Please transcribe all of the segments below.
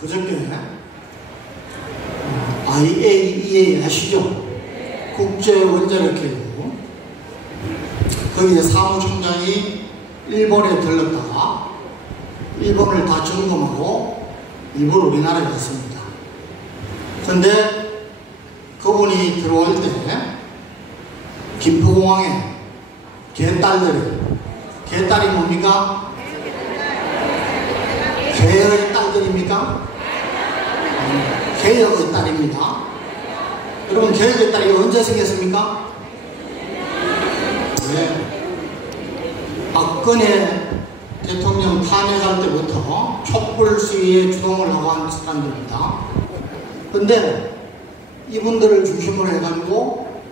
그저께 IAEA 아시죠? 국제원자력기구 거기에 사무총장이 일본에 들렀다가 일본을 다 점검하고 일본 우리나라에 갔습니다. 그런데 그분이 들어올 때 김포공항에 개딸이 뭡니까? 개의 딸들입니까? 개혁의 딸입니다. 여러분, 개혁의 딸이 언제 생겼습니까? 네. 박근혜 대통령 탄핵할 때부터 촛불 시위에 주동을 하고 한 사람들입니다. 근데 이분들을 중심으로 해가지고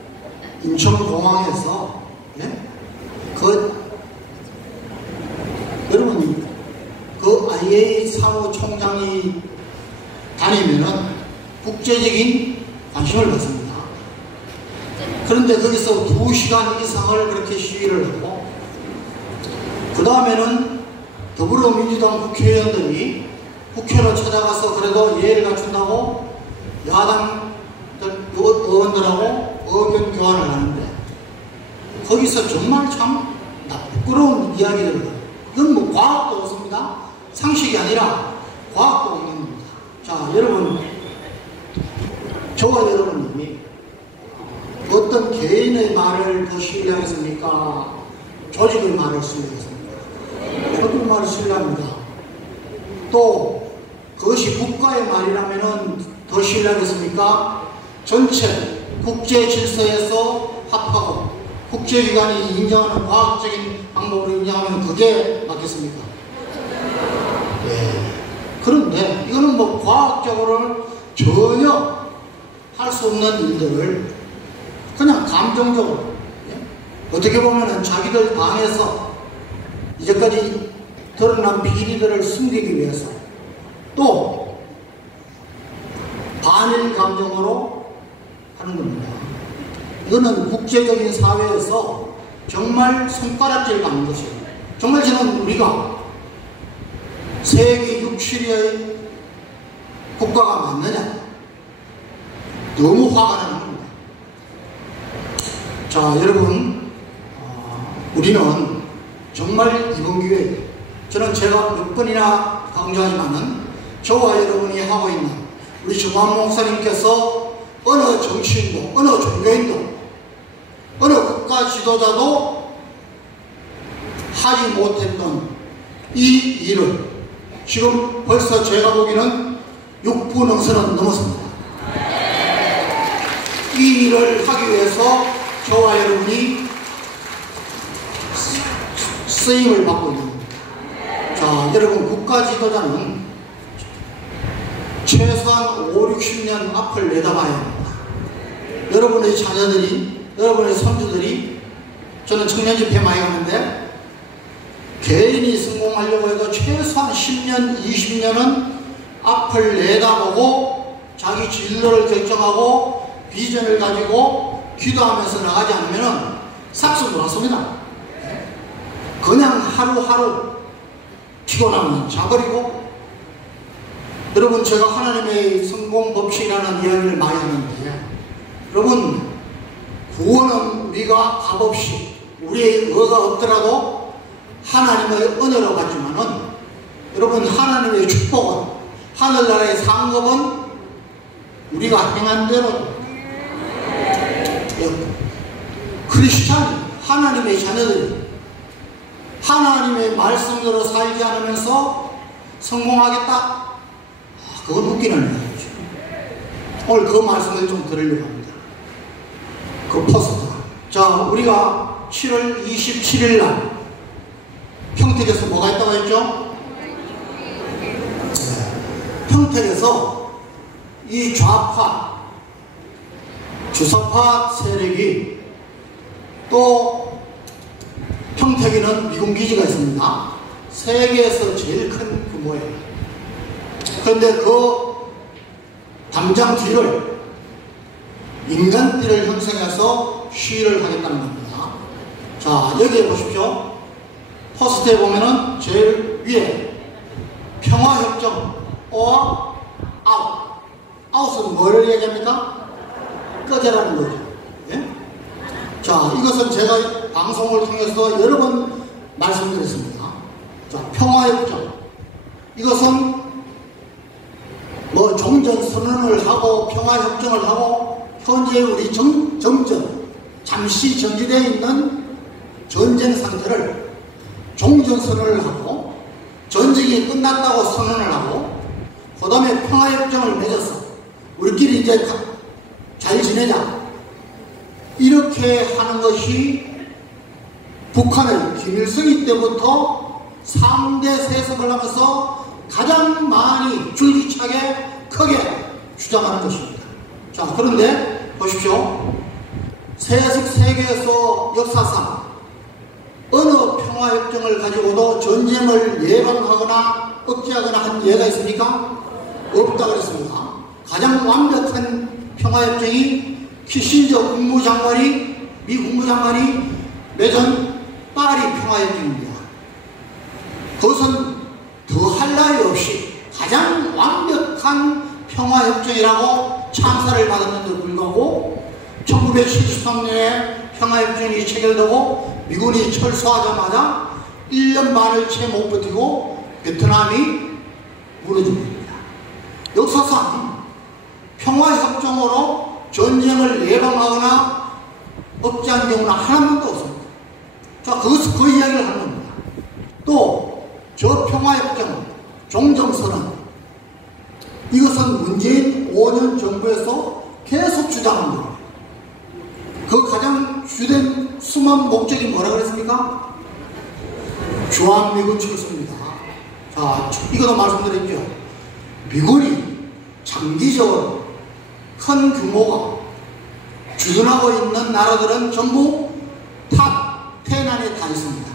인천공항에서 여러분 그 IA 사무총장이 다니면은 국제적인 관심을 받습니다. 그런데 거기서 2시간 이상을 그렇게 시위를 하고, 그 다음에는 더불어민주당 국회의원들이 국회로 찾아가서 그래도 예의를 갖춘다고 야당 의원들하고 의견 교환을 하는데, 거기서 정말 참 부끄러운 이야기를, 그건 뭐 과학도 없습니다. 상식이 아니라 과학도 없는 겁니다. 자, 여러분, 저와 여러분이 어떤 개인의 말을 더 신뢰하겠습니까? 조직의 말을 신뢰하겠습니까? 조직의 말을 신뢰합니다. 또 그것이 국가의 말이라면 더 신뢰하겠습니까? 전체 국제 질서에서 합하고 국제기관이 인정하는 과학적인 방법으로 인정하면 그게 맞겠습니까? 네. 그런데 이거는 뭐 과학적으로 전혀 할 수 없는 일들을 그냥 감정적으로, 어떻게 보면은 자기들 방에서 이제까지 드러난 비리들을 숨기기 위해서, 또 반일 감정으로 하는 겁니다. 이거는 국제적인 사회에서 정말 손가락질 받는 것이에요. 정말 저는 우리가 세계 6, 7위의 국가가 맞느냐, 너무 화가 나는 겁니다. 자, 여러분, 우리는 정말 이번 기회에, 저는 제가 몇 번이나 강조하지만은 저와 여러분이 하고 있는 우리 정환 목사님께서 어느 정치인도, 어느 종교인도, 어느 국가 지도자도 하지 못했던 이 일을 지금 벌써 제가 보기에는 6분 응선은 넘었습니다. 이 일을 하기 위해서 저와 여러분이 쓰임을 받고 있는 겁니다. 자, 여러분, 국가 지도자는 최소한 5, 60년 앞을 내다봐야 합니다. 여러분의 자녀들이, 여러분의 손주들이, 저는 청년집회 많이 가는데 개인이 성공하려고 해도 최소한 10년, 20년은 앞을 내다보고 자기 진로를 결정하고 비전을 가지고 기도하면서 나가지 않으면 삭수 돌았습니다. 그냥 하루하루 피곤하면 자버리고. 여러분, 제가 하나님의 성공 법칙이라는 이야기를 많이 하는데, 여러분, 구원은 우리가 값없이 우리의 의가 없더라도 하나님의 은혜로 받지만은, 여러분, 하나님의 축복은, 하늘나라의 상급은 우리가 행한 대로, 크리스찬이, 하나님의 자녀들이 하나님의 말씀대로 살지 않으면서 성공하겠다? 그건 웃기는 얘기죠. 오늘 그 말씀을 좀 드리려고 합니다. 그 포스터. 자, 우리가 7월 27일 날 평택에서 뭐가 있다고 했죠? 평택에서 이 좌파, 주사파 세력이, 또 평택에는 미군 기지가 있습니다. 세계에서 제일 큰 규모예요. 그런데 그 담장 뒤를, 인간띠를 형성해서 시위를 하겠다는 겁니다. 자, 여기에 보십시오. 포스트에 보면은 제일 위에 평화협정과 아웃은 뭘 얘기합니까? 꺼져라는 거죠. 예? 자, 이것은 제가 방송을 통해서 여러 번 말씀드렸습니다. 자, 평화협정. 이것은 뭐 종전선언을 하고 평화협정을 하고 현재 우리 정전, 잠시 정지되어 있는 전쟁 상태를 종전선언을 하고 전쟁이 끝났다고 선언을 하고 그 다음에 평화협정을 맺어서 우리끼리 이제 잘 지내자 이렇게 하는 것이 북한의 김일성이 때부터 3대 세습을 하면서 가장 많이 줄기차게 크게 주장하는 것입니다. 자, 그런데 보십시오. 세습 세계에서 역사상 어느 평화협정을 가지고도 전쟁을 예방하거나 억제하거나 한 예가 있습니까? 없다 그랬습니다. 가장 완벽한 평화협정이 키신저 국무장관이 미 국무장관이 맺은 파리 평화협정입니다. 그것은 더할 나위 없이 가장 완벽한 평화협정이라고 찬사를 받았는데도 불구하고 1973년에 평화협정이 체결되고 미군이 철수하자마자 1년 반을 채 못 버티고 베트남이 무너진 겁니다. 역사상 평화협정으로 전쟁을 예방하거나 억제한 경우는 하나만도 없습니다. 자, 그 이야기를 하는 겁니다. 또 저 평화협정, 종전선언 이것은 문재인 5년 정부에서 계속 주장한 겁니다. 그 가장 주된 수만 목적이 뭐라 그랬습니까? 주한미군 철수입니다. 자, 이것도 말씀드렸죠. 미군이 장기적으로 큰 규모가 주둔하고 있는 나라들은 전부 탑 10 안에 다 있습니다.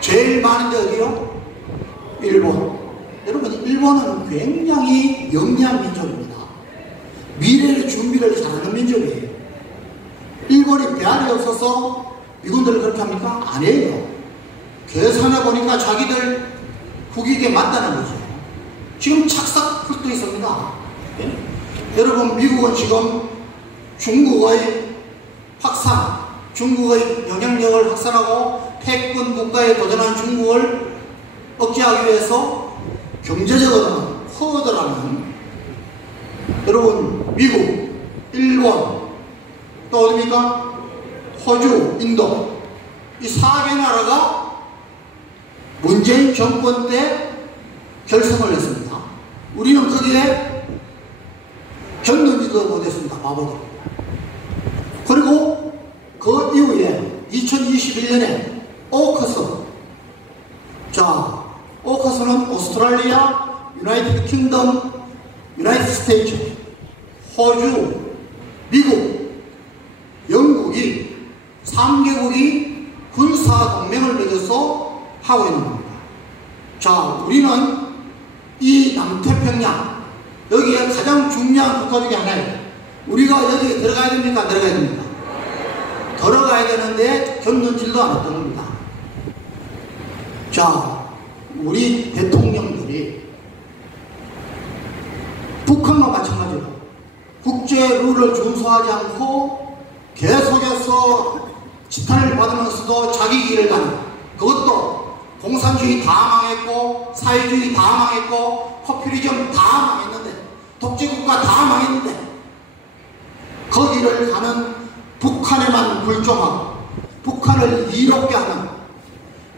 제일 많은데 어디요? 일본. 여러분, 일본은 굉장히 영리한 민족입니다. 미래의 준비를 잘하는 민족이에요. 일본이 배알이 없어서 미군들을 그렇게 합니까? 아니에요. 계산해 보니까 자기들 국익에 맞다는 거죠. 지금 착삭 흙도 있습니다. 예? 여러분, 미국은 지금 중국의 확산, 중국의 영향력을 확산하고 패권 국가에 도전한 중국을 억제하기 위해서 경제적으로는 커다란 여러분 미국, 일본, 또 어디입니까? 호주, 인도 이 4개 나라가 문재인 정권 때 결성을 했습니다. 우리는 거기에 견눈지도 못했습니다. 바보들. 그리고 그 이후에 2021년에 오커스. 자, 오커스는 오스트랄리아, 유나이티드 킹덤, 유나이티드 스테이츠, 호주, 미국, 영국이 3개국이 군사동맹을 맺어서 하고 있는 겁니다. 자, 우리는 이 남태평양 여기에 가장 중요한 국가 중에 하나예요. 우리가 여기에 들어가야 됩니까? 안 들어가야 됩니까? 들어가야 되는데 견눈질도 안 했던 겁니다. 자, 우리 대통령들이 북한과 마찬가지로 국제 룰을 준수하지 않고 계속해서 지탄을 받으면서도 자기 길을 가는, 그것도 공산주의 다 망했고 사회주의 다 망했고 포퓰리즘 다 망했는데 독재국가 다 망했는데 거기를 가는 북한에만 불종하고 북한을 이롭게 하는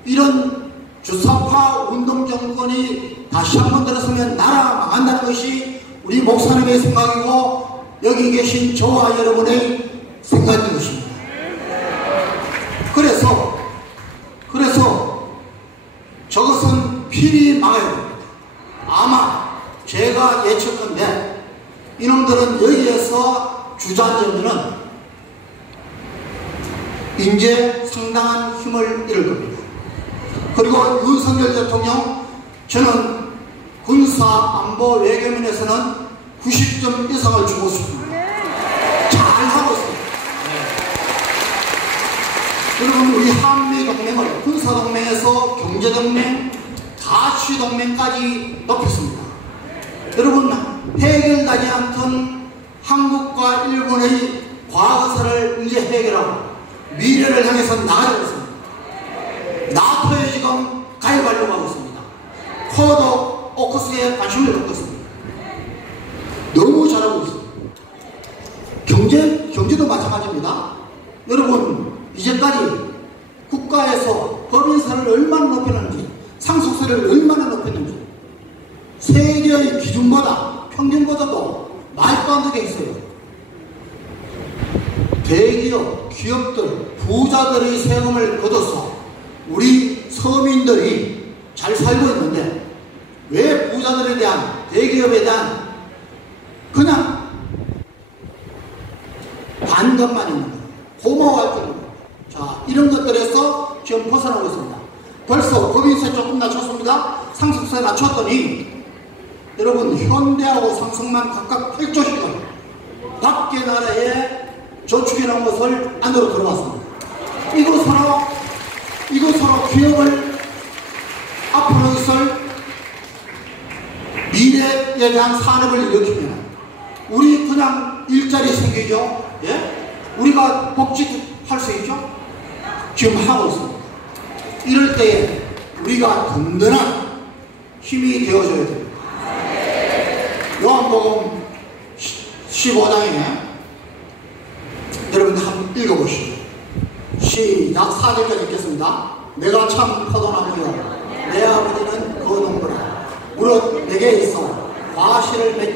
이런 주사파 운동 정권이 다시 한번 들었으면 나라 망한다는 것이 우리 목사님의 생각이고 여기 계신 저와 여러분의 생각인 것입니다. 그래서 저것은 필히 막아야 됩니다. 아마 제가 예측컨대 이놈들은 여기에서 주저앉으면은 이제 상당한 힘을 잃을 겁니다. 그리고 윤석열 대통령, 저는 군사 안보 외교면에서는 90점 이상을 주고 싶습니다. 잘하고 있습니다. 여러분, 우리 한미동맹을 군사동맹에서 경제동맹, 가치동맹까지 높였습니다. 여러분, 해결되지 않던 한국과 일본의 과거사를 이제 해결하고 미래를 향해서 나아가고 있습니다. 나토에 지금 가입하려고 하고 있습니다. 코드 오커스에 관심을 갖고 있습니다. 너무 잘하고 있습니다. 경제도 마찬가지입니다. 여러분, 이제까지 국가에서 법인세를 얼마나 높였는지, 상속세를 얼마나 높였는지, 세계의 기준보다, 평균보다도 말도 안 되게 있어요. 대기업, 기업들, 부자들의 세금을 걷어서 우리 서민들이 잘 살고 있는데, 왜 부자들에 대한, 대기업에 대한 그냥 반감만 있는 거예요. 고마워할 줄. 자, 이런 것들에서 지금 벗어나고 있습니다. 벌써 법인세 조금 낮췄습니다. 상속세 낮췄더니 여러분, 현대하고 삼성만 각각 8조씩을 밖에 나라에 저축해 놓은 것을 안으로 들어왔습니다. 이것으로 기업을 앞으로 있을 미래에 대한 산업을 일으키면 우리 그냥 일자리 생기죠. 예? 우리가 복지할 수 있죠. 지금 하고 있습니다. 이럴 때에 우리가 든든한 힘이 되어줘야 됩니다. 요한복음 15장에 여러분들 한번 읽어보시죠. 시작. 4절까지 읽겠습니다. 내가 참 포도나무여 내 아버지는 그 농부라 무릇 내게 있어 과실을 맺